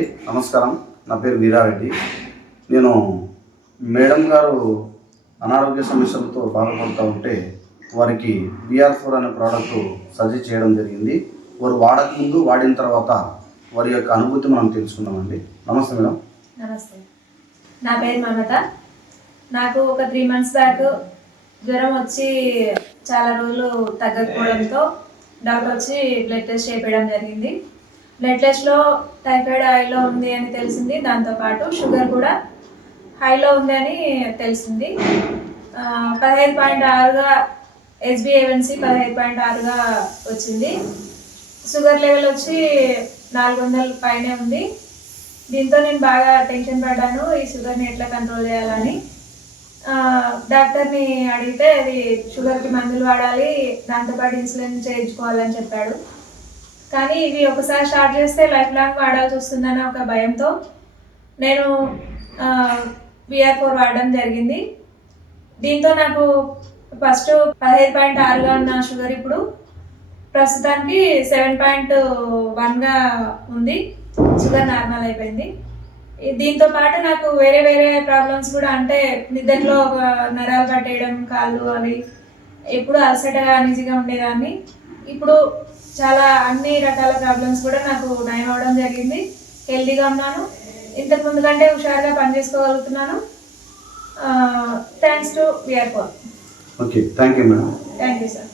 అండి, నమస్కారం. నా పేరు వీరారెడ్డి. నేను మేడం గారు అనారోగ్య సమస్యలతో బాధపడుతూ ఉంటే వారికి VR4 అనే ప్రోడక్ట్ సజెస్ట్ చేయడం జరిగింది. వారు వాడకముందు, వాడిన తర్వాత వారి యొక్క అనుభూతి మనం తెలుసుకుందామండి. నమస్తే మేడం. నమస్తే, నా పేరు మమత. నాకు ఒక 3 months బ్యాక్ జ్వరం వచ్చి చాలా రోజులు తగ్గకపోవడంతో డాక్టర్ వచ్చి బ్లడ్ టెస్ట్ చేయించడం జరిగింది. బ్లడ్ టెస్ట్లో టైఫాయిడ్ హైలో ఉంది అని తెలిసింది. దాంతోపాటు షుగర్ కూడా హైలో ఉంది అని తెలిసింది. 15.6గా HbA1c 15.6గా వచ్చింది. షుగర్ లెవెల్ వచ్చి 400 పైనే ఉంది. దీంతో నేను బాగా టెన్షన్ పడ్డాను, ఈ షుగర్ని ఎట్లా కంట్రోల్ చేయాలని. డాక్టర్ని అడిగితే అది షుగర్కి మందులు వాడాలి, దాంతోపాటు ఇన్సులిన్ చేయించుకోవాలని చెప్పాడు. కానీ ఇవి ఒకసారి స్టార్ట్ చేస్తే లైఫ్ లాంగ్ వాడాల్సి వస్తుందన్న ఒక భయంతో నేను VR4 వాడడం జరిగింది. దీంతో నాకు ఫస్ట్ 15.6గా ఉన్న షుగర్ ఇప్పుడు ప్రస్తుతానికి 7.1గా ఉంది. షుగర్ నార్మల్ అయిపోయింది. దీంతో పాటు నాకు వేరే వేరే ప్రాబ్లమ్స్ కూడా, అంటే నిద్రలో నరాలు పట్టేయడం, కాళ్ళు అవి ఎప్పుడు అలసటగా అనీజీగా ఉండేదాన్ని. ఇప్పుడు చాలా అన్ని రకాల ప్రాబ్లమ్స్ కూడా నాకు నయం అవ్వడం జరిగింది. హెల్తీగా ఉన్నాను, ఇంతకు ముందు కంటే హుషారుగా పనిచేసుకోగలుగుతున్నాను. Thanks to VR4. Okay, thank you madam. Thank you sir.